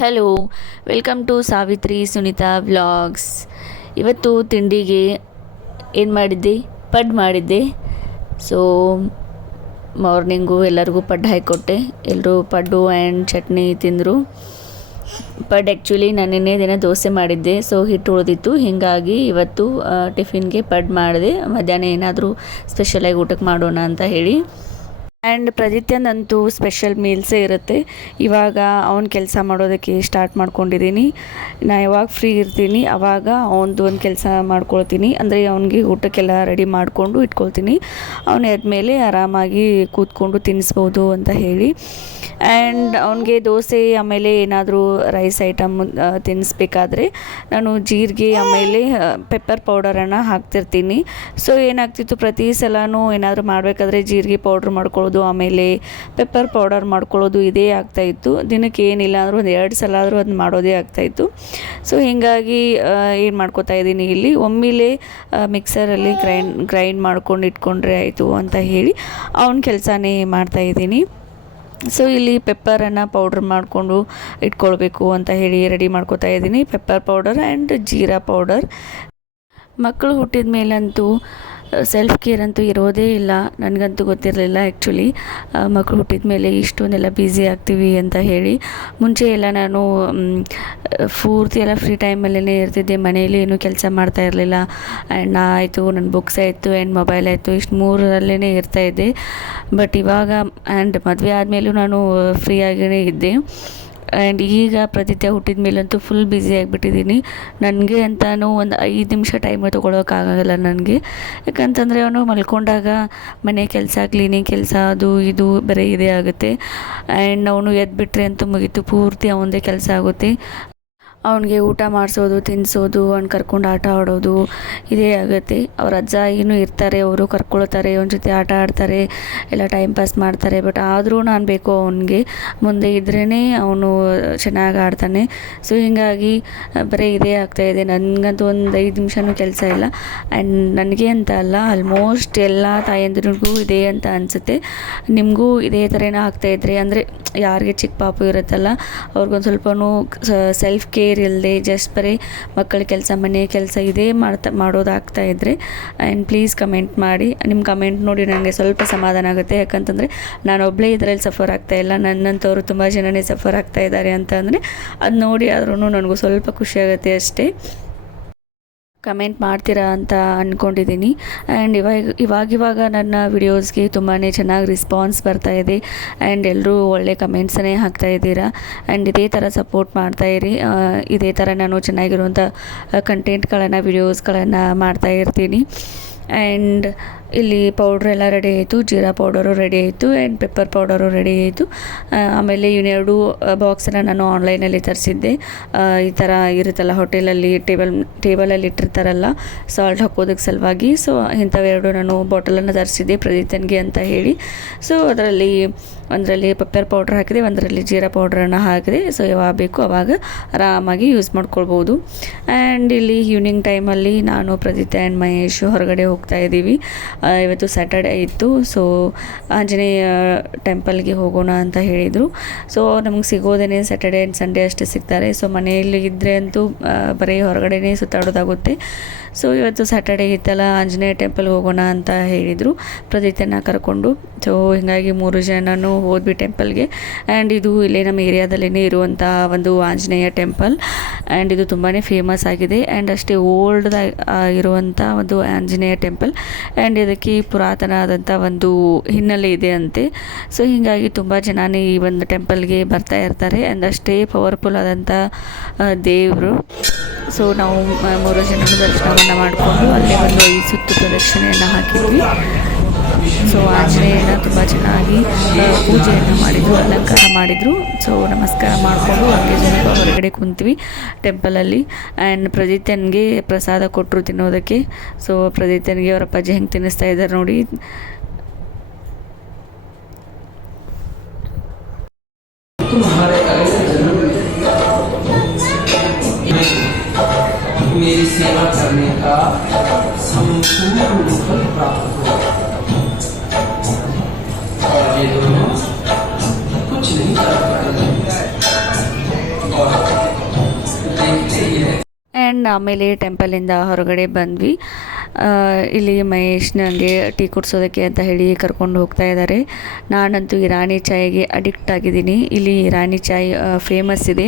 Hello, welcome to Savitri Sunita vlogs. ಇವತ್ತು ತಿಂಡಿಗೆ ಏನು ಮಾಡಿದ್ದೆ? ಪಡ್ ಮಾಡಿದ್ದೆ. ಸೊ ಮಾರ್ನಿಂಗು ಎಲ್ಲರಿಗೂ ಪಡ್ಡು ಹಾಕಿಕೊಟ್ಟೆ. ಎಲ್ಲರೂ ಪಡ್ಡು ಆ್ಯಂಡ್ ಚಟ್ನಿ ತಿಂದರು. ಪಡ್ ಆ್ಯಕ್ಚುಲಿ ನಾನು ನಿನ್ನೆ ದಿನ ದೋಸೆ ಮಾಡಿದ್ದೆ, ಸೊ ಹಿಟ್ಟು ಉಳಿದಿತ್ತು. ಹೀಗಾಗಿ ಇವತ್ತು ಟಿಫಿನ್ಗೆ ಪಡ್ ಮಾಡಿದೆ. ಮಧ್ಯಾಹ್ನ ಏನಾದರೂ ಸ್ಪೆಷಲಾಗಿ ಊಟಕ್ಕೆ ಮಾಡೋಣ ಅಂತ ಹೇಳಿ. ಆ್ಯಂಡ್ ಪ್ರದಿತ್ಯಂದಂತೂ ಸ್ಪೆಷಲ್ ಮೀಲ್ಸೇ ಇರುತ್ತೆ. ಇವಾಗ ಅವ್ನ ಕೆಲಸ ಮಾಡೋದಕ್ಕೆ ಸ್ಟಾರ್ಟ್ ಮಾಡ್ಕೊಂಡಿದ್ದೀನಿ. ನಾನು ಯಾವಾಗ ಫ್ರೀ ಇರ್ತೀನಿ ಆವಾಗ ಅವನದು ಒಂದು ಕೆಲಸ ಮಾಡ್ಕೊಳ್ತೀನಿ. ಅಂದರೆ ಅವನಿಗೆ ಊಟಕ್ಕೆಲ್ಲ ರೆಡಿ ಮಾಡಿಕೊಂಡು ಇಟ್ಕೊಳ್ತೀನಿ. ಅವನು ಎದ್ಮೇಲೆ ಆರಾಮಾಗಿ ಕೂತ್ಕೊಂಡು ತಿನ್ನಿಸ್ಬೋದು ಅಂತ ಹೇಳಿ. ಆ್ಯಂಡ್ ಅವನಿಗೆ ದೋಸೆ ಆಮೇಲೆ ಏನಾದರೂ ರೈಸ್ ಐಟಮ್ ತಿನ್ನಿಸ್ಬೇಕಾದ್ರೆ ನಾನು ಜೀರಿಗೆ ಆಮೇಲೆ ಪೆಪ್ಪರ್ ಪೌಡರನ್ನು ಹಾಕ್ತಿರ್ತೀನಿ. ಸೊ ಏನಾಗ್ತಿತ್ತು, ಪ್ರತಿ ಸಲವೂ ಏನಾದರೂ ಮಾಡಬೇಕಾದ್ರೆ ಜೀರಿಗೆ ಪೌಡ್ರ್ ಮಾಡ್ಕೊಳ್ಳೋದು ಆಮೇಲೆ ಪೆಪ್ಪರ್ ಪೌಡರ್ ಮಾಡ್ಕೊಳ್ಳೋದು ಇದೇ ಆಗ್ತಾಯಿತ್ತು. ದಿನಕ್ಕೆ ಏನಿಲ್ಲ ಅಂದರೂ ಒಂದು 2 ಸಲ ಆದರೂ ಅದನ್ನ ಮಾಡೋದೇ ಆಗ್ತಾಯಿತ್ತು. ಸೊ ಹೀಗಾಗಿ ಏನು ಮಾಡ್ಕೋತಾ ಇದ್ದೀನಿ, ಇಲ್ಲಿ ಒಮ್ಮೆಲೇ ಮಿಕ್ಸರಲ್ಲಿ ಗ್ರೈಂಡ್ ಮಾಡ್ಕೊಂಡು ಇಟ್ಕೊಂಡ್ರೆ ಆಯಿತು ಅಂತ ಹೇಳಿ ಅವನ ಕೆಲಸನೇ ಮಾಡ್ತಾಯಿದ್ದೀನಿ. ಸೊ ಇಲ್ಲಿ ಪೆಪ್ಪರನ್ನು ಪೌಡ್ರ್ ಮಾಡಿಕೊಂಡು ಇಟ್ಕೊಳ್ಬೇಕು ಅಂತ ಹೇಳಿ ರೆಡಿ ಮಾಡ್ಕೋತಾ ಇದ್ದೀನಿ. Pepper powder and jeera powder. ಮಕ್ಕಳು ಹುಟ್ಟಿದ ಮೇಲಂತೂ ಸೆಲ್ಫ್ ಕೇರ್ ಅಂತೂ ಇರೋದೇ ಇಲ್ಲ. ನನಗಂತೂ ಗೊತ್ತಿರಲಿಲ್ಲ ಆ್ಯಕ್ಚುಲಿ ಮಕ್ಕಳು ಹುಟ್ಟಿದ ಮೇಲೆ ಇಷ್ಟೊಂದೆಲ್ಲ ಬ್ಯುಸಿ ಆಗ್ತೀವಿ ಅಂತ ಹೇಳಿ. ಮುಂಚೆ ಎಲ್ಲ ನಾನು ಪೂರ್ತಿ ಎಲ್ಲ ಫ್ರೀ ಟೈಮಲ್ಲೇ ಇರ್ತಿದ್ದೆ. ಮನೆಯಲ್ಲಿ ಏನೂ ಕೆಲಸ ಮಾಡ್ತಾ ಇರಲಿಲ್ಲ. ಆ್ಯಂಡ್ ಆಯಿತು, ನನ್ನ ಬುಕ್ಸ್ ಆಯಿತು ಆ್ಯಂಡ್ ಮೊಬೈಲ್ ಆಯಿತು, ಇಷ್ಟು 3ರಲ್ಲೇ ಇರ್ತಾಯಿದ್ದೆ. ಬಟ್ ಇವಾಗ ಆ್ಯಂಡ್ ಮದುವೆ ಆದಮೇಲೂ ನಾನು ಫ್ರೀಯಾಗಿಯೇ ಇದ್ದೆ. ಆ್ಯಂಡ್ ಈಗ ಪ್ರತಿತ್ಯ ಹುಟ್ಟಿದ ಮೇಲಂತೂ ಫುಲ್ ಬ್ಯುಸಿ ಆಗಿಬಿಟ್ಟಿದ್ದೀನಿ. ನನಗೆ ಅಂತಲೂ ಒಂದು 5 ನಿಮಿಷ ಟೈಮ್ ತೊಗೊಳೋಕ್ಕಾಗಲ್ಲ ನನಗೆ. ಯಾಕಂತಂದರೆ ಅವನು ಮಲ್ಕೊಂಡಾಗ ಮನೆ ಕೆಲಸ, ಕ್ಲೀನಿಂಗ್ ಕೆಲಸ, ಅದು ಇದು ಬರೀ ಇದೇ ಆಗುತ್ತೆ. ಆ್ಯಂಡ್ ಅವನು ಎದ್ಬಿಟ್ರೆ ಅಂತೂ ಮುಗೀತು, ಪೂರ್ತಿ ಅವನದೇ ಕೆಲಸ ಆಗುತ್ತೆ. ಅವನಿಗೆ ಊಟ ಮಾಡಿಸೋದು, ತಿನ್ನಿಸೋದು, ಅವ್ನು ಕರ್ಕೊಂಡು ಆಟ ಆಡೋದು ಇದೇ ಆಗುತ್ತೆ. ಅವ್ರ ಅಜ್ಜ ಏನೂ ಇರ್ತಾರೆ, ಅವರು ಕರ್ಕೊಳ್ತಾರೆ, ಅವನ ಜೊತೆ ಆಟ ಆಡ್ತಾರೆ, ಎಲ್ಲ ಟೈಮ್ ಪಾಸ್ ಮಾಡ್ತಾರೆ. ಬಟ್ ಆದರೂ ನಾನು ಬೇಕು ಅವನಿಗೆ. ಮುಂದೆ ಇದ್ರೇ ಅವನು ಚೆನ್ನಾಗಿ ಆಡ್ತಾನೆ. ಸೊ ಹೀಗಾಗಿ ಬರೀ ಇದೇ ಆಗ್ತಾಯಿದೆ. ನನಗಂತೂ ಒಂದು 5 ನಿಮಿಷವೂ ಕೆಲಸ ಇಲ್ಲ. ಆ್ಯಂಡ್ ನನಗೆ ಅಂತ ಅಲ್ಲ, ಆಲ್ಮೋಸ್ಟ್ ಎಲ್ಲ ತಾಯಂದಿರಿಗೂ ಇದೆ ಅಂತ ಅನಿಸುತ್ತೆ. ನಿಮಗೂ ಇದೇ ಥರನೇ ಆಗ್ತಾಯಿದ್ರೆ, ಅಂದರೆ ಯಾರಿಗೆ ಚಿಕ್ಕ ಪಾಪು ಇರುತ್ತಲ್ಲ ಅವ್ರಿಗೊಂದು ಸ್ವಲ್ಪನೂ ಸೆಲ್ಫ್ ಕೇರ್ ಇಲ್ಲದೆ ಜಸ್ಟ್ ಬರೀ ಮಕ್ಕಳ ಕೆಲಸ, ಮನೆ ಕೆಲಸ ಇದೇ ಮಾಡೋದಾಗ್ತಾ ಇದ್ದರೆ ಆ್ಯಂಡ್ ಪ್ಲೀಸ್ ಕಮೆಂಟ್ ಮಾಡಿ. ನಿಮ್ಮ ಕಮೆಂಟ್ ನೋಡಿ ನನಗೆ ಸ್ವಲ್ಪ ಸಮಾಧಾನ ಆಗುತ್ತೆ. ಯಾಕಂತಂದರೆ ನಾನು ಒಬ್ಬಳೇ ಇದರಲ್ಲಿ ಸಫರ್ ಆಗ್ತಾಯಿಲ್ಲ, ನನ್ನಂಥವ್ರು ತುಂಬ ಜನನೇ ಸಫರ್ ಆಗ್ತಾ ಇದ್ದಾರೆ ಅಂತ ಅಂದರೆ ಅದು ನೋಡಿ ಆದ್ರೂ ನನಗೂ ಸ್ವಲ್ಪ ಖುಷಿಯಾಗುತ್ತೆ ಅಷ್ಟೇ. ಕಮೆಂಟ್ ಮಾಡ್ತೀರಾ ಅಂತ ಅಂದ್ಕೊಂಡಿದ್ದೀನಿ. ಆ್ಯಂಡ್ ಇವಾಗ ನನ್ನ ವಿಡಿಯೋಸ್ಗೆ ತುಂಬಾ ಚೆನ್ನಾಗಿ ರೆಸ್ಪಾನ್ಸ್ ಬರ್ತಾಯಿದೆ. ಆ್ಯಂಡ್ ಎಲ್ಲರೂ ಒಳ್ಳೆ ಕಮೆಂಟ್ಸನ್ನೇ ಹಾಕ್ತಾಯಿದ್ದೀರಾ. ಆ್ಯಂಡ್ ಇದೇ ಥರ ಸಪೋರ್ಟ್ ಮಾಡ್ತಾಯಿರಿ. ಇದೇ ಥರ ನಾನು ಚೆನ್ನಾಗಿರುವಂಥ ಕಂಟೆಂಟ್ಗಳನ್ನು, ವಿಡಿಯೋಸ್ಗಳನ್ನು ಮಾಡ್ತಾಯಿರ್ತೀನಿ. ಆ್ಯಂಡ್ ಇಲ್ಲಿ ಪೌಡ್ರೆಲ್ಲ ರೆಡಿ ಆಯಿತು. ಜೀರಾ ಪೌಡರು ರೆಡಿ ಆಯಿತು ಆ್ಯಂಡ್ ಪೆಪ್ಪರ್ ಪೌಡರು ರೆಡಿ ಆಯಿತು. ಆಮೇಲೆ ಇವನ್ನೆರಡು ಬಾಕ್ಸನ್ನು ನಾನು ಆನ್ಲೈನಲ್ಲಿ ತರಿಸಿದ್ದೆ. ಈ ಥರ ಇರುತ್ತಲ್ಲ ಹೋಟೆಲಲ್ಲಿ ಟೇಬಲಲ್ಲಿ ಇಟ್ಟಿರ್ತಾರಲ್ಲ ಸಾಲ್ಟ್ ಹಾಕೋದಕ್ಕೆ ಸಲುವಾಗಿ. ಸೊ ಇಂಥವೆರಡು ನಾನು ಬಾಟಲನ್ನು ತರಿಸಿದ್ದೆ ಪ್ರದೀತನಿಗೆ ಅಂತ ಹೇಳಿ. ಸೊ ಒಂದರಲ್ಲಿ ಪೆಪ್ಪರ್ ಪೌಡ್ರ್ ಹಾಕಿದೆ, ಒಂದರಲ್ಲಿ ಜೀರಾ ಪೌಡ್ರನ್ನು ಹಾಕಿದೆ. ಸೊ ಯಾವಾಗ ಬೇಕು ಆವಾಗ ಆರಾಮಾಗಿ ಯೂಸ್ ಮಾಡ್ಕೊಳ್ಬೋದು. ಆ್ಯಂಡ್ ಇಲ್ಲಿ ಈವ್ನಿಂಗ್ ಟೈಮಲ್ಲಿ ನಾನು ಪ್ರದೀತ ಆ್ಯಂಡ್ ಮಹೇಶ್ ಹೊರಗಡೆ ಹೋಗ್ತಾ ಇದ್ದೀವಿ. ಇವತ್ತು ಸ್ಯಾಟರ್ಡೇ ಇತ್ತು. ಸೊ ಆಂಜನೇಯ ಟೆಂಪಲ್ಗೆ ಹೋಗೋಣ ಅಂತ ಹೇಳಿದರು. ಸೊ ನಮಗೆ ಸಿಗೋದೇ ಸ್ಯಾಟರ್ಡೇ ಆ್ಯಂಡ್ ಸಂಡೇ ಅಷ್ಟೇ ಸಿಗ್ತಾರೆ. ಸೊ ಮನೆಯಲ್ಲಿ ಇದ್ದರೆ ಅಂತೂ ಬರೀ ಹೊರಗಡೆನೇ ಸುತ್ತಾಡೋದಾಗುತ್ತೆ. ಸೊ ಇವತ್ತು ಸ್ಯಾಟರ್ಡೇ ಇತ್ತಲ್ಲ, ಆಂಜನೇಯ ಟೆಂಪಲ್ಗೆ ಹೋಗೋಣ ಅಂತ ಹೇಳಿದರು ಪ್ರದೀತನ ಕರ್ಕೊಂಡು. ಸೊ ಹೀಗಾಗಿ 3 ಜನನೂ ಹೋದ್ವಿ ಟೆಂಪಲ್ಗೆ. ಆ್ಯಂಡ್ ಇದು ಇಲ್ಲೇ ನಮ್ಮ ಏರಿಯಾದಲ್ಲೇ ಇರುವಂಥ ಒಂದು ಆಂಜನೇಯ ಟೆಂಪಲ್. ಆ್ಯಂಡ್ ಇದು ತುಂಬಾ ಫೇಮಸ್ ಆಗಿದೆ ಆ್ಯಂಡ್ ಅಷ್ಟೇ ಓಲ್ಡ್ ಇರುವಂಥ ಒಂದು ಆಂಜನೇಯ ಟೆಂಪಲ್. ಆ್ಯಂಡ್ ಇದಕ್ಕೆ ಪುರಾತನ ಆದಂಥ ಒಂದು ಹಿನ್ನೆಲೆ ಇದೆ ಅಂತೆ. ಸೊ ಹೀಗಾಗಿ ತುಂಬ ಜನನೇ ಈ ಒಂದು ಟೆಂಪಲ್ಗೆ ಬರ್ತಾ ಇರ್ತಾರೆ. ಆ್ಯಂಡ್ ಅಷ್ಟೇ ಪವರ್ಫುಲ್ ಆದಂಥ ದೇವರು. ಸೊ ನಾವು 3 ಜನರು ದರ್ಶನವನ್ನು ಮಾಡಿಕೊಂಡು ಅಲ್ಲೇ ಒಂದು 5 ಸುತ್ತು ಪ್ರದಕ್ಷಿಣೆಯನ್ನು ಹಾಕಿದ್ವಿ. ಸೊ ಆಂಜನೇಯನ ತುಂಬ ಚೆನ್ನಾಗಿ ಪೂಜೆಯನ್ನು ಮಾಡಿದರು, ಅಲಂಕಾರ ಮಾಡಿದರು. ಸೊ ನಮಸ್ಕಾರ ಮಾಡಿಕೊಂಡು ಹಾಗೆ ಸ್ವಲ್ಪ ಹೊರಗಡೆ ಕುಂತ್ವಿ ಟೆಂಪಲಲ್ಲಿ. ಆ್ಯಂಡ್ ಪ್ರದೀತನಿಗೆ ಪ್ರಸಾದ ಕೊಟ್ಟರು ತಿನ್ನೋದಕ್ಕೆ. ಸೊ ಪ್ರದೀತನಿಗೆ ಅವರ ಅಪ್ಪಾಜಿ ಹೆಂಗೆ ತಿನ್ನಿಸ್ತಾ ಇದ್ದಾರೆ ನೋಡಿ. मेरी सेवा करने का संपूर्ण फल प्राप्त हो। और ये दोनों कुछ नहीं कर पाए और ಆಮೇಲೆ ಟೆಂಪಲಿಂದ ಹೊರಗಡೆ ಬಂದ್ವಿ. ಇಲ್ಲಿ ಮಹೇಶ್ ನನಗೆ ಟೀ ಕುಡಿಸೋದಕ್ಕೆ ಅಂತ ಹೇಳಿ ಕರ್ಕೊಂಡು ಹೋಗ್ತಾ ಇದ್ದಾರೆ. ನಾನಂತೂ ಇರಾನಿ ಚಾಯ್ಗೆ ಅಡಿಕ್ಟ್ ಆಗಿದ್ದೀನಿ. ಇಲ್ಲಿ ಇರಾನಿ ಚಾಯ್ ಫೇಮಸ್ ಇದೆ.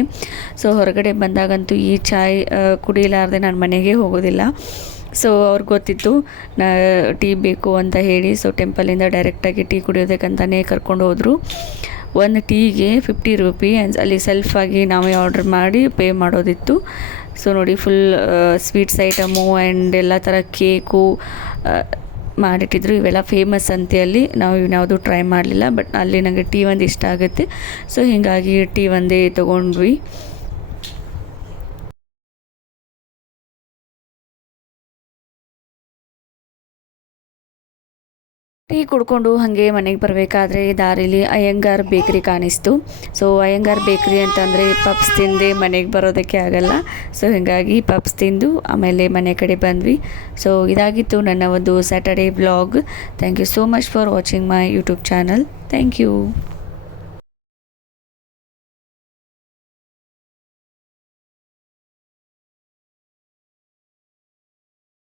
ಸೊ ಹೊರಗಡೆ ಬಂದಾಗಂತೂ ಈ ಚಾಯ್ ಕುಡಿಲಾರ್ದೆ ನಾನು ಮನೆಗೆ ಹೋಗೋದಿಲ್ಲ. ಸೊ ಅವ್ರಿಗೆ ಗೊತ್ತಿತ್ತು ಟೀ ಬೇಕು ಅಂತ ಹೇಳಿ. ಸೊ ಟೆಂಪಲಿಂದ ಡೈರೆಕ್ಟಾಗಿ ಟೀ ಕುಡಿಯೋದಕ್ಕಂತಲೇ ಕರ್ಕೊಂಡು ಹೋದರು. ಒಂದು ಟೀಗೆ 50 ರೂಪಿ. ಅಲ್ಲಿ ಸೆಲ್ಫಾಗಿ ನಾವೇ ಆರ್ಡ್ರ್ ಮಾಡಿ ಪೇ ಮಾಡೋದಿತ್ತು. ಸೊ ನೋಡಿ, ಫುಲ್ ಸ್ವೀಟ್ಸ್ ಐಟಮು ಆ್ಯಂಡ್ ಎಲ್ಲ ಥರ ಕೇಕು ಮಾಡಿಟ್ಟಿದ್ರು. ಇವೆಲ್ಲ ಫೇಮಸ್ ಅಂತೆ ಅಲ್ಲಿ. ನಾವು ಇನ್ಯಾವುದು ಟ್ರೈ ಮಾಡಲಿಲ್ಲ. ಬಟ್ ಅಲ್ಲಿ ನನಗೆ ಟೀ ಒಂದು ಇಷ್ಟ ಆಗುತ್ತೆ. ಸೊ ಹೀಗಾಗಿ ಟೀ ಒಂದೇ ತೊಗೊಂಡ್ವಿ. ಟೀ ಕುಡ್ಕೊಂಡು ಹಾಗೆ ಮನೆಗೆ ಬರಬೇಕಾದ್ರೆ ದಾರಿಲಿ ಅಯ್ಯಂಗಾರ್ ಬೇಕ್ರಿ ಕಾಣಿಸ್ತು. ಸೊ ಅಯ್ಯಂಗಾರ್ ಬೇಕ್ರಿ ಅಂತಂದರೆ ಪಪ್ಸ್ ತಿಂದೆ ಮನೆಗೆ ಬರೋದಕ್ಕೆ ಆಗಲ್ಲ. ಸೊ ಹೀಗಾಗಿ ಪಪ್ಸ್ ತಿಂದು ಆಮೇಲೆ ಮನೆ ಕಡೆ ಬಂದ್ವಿ. ಸೊ ಇದಾಗಿತ್ತು ನನ್ನ ಒಂದು Saturday vlog. Thank you so much for watching my YouTube channel. Thank you.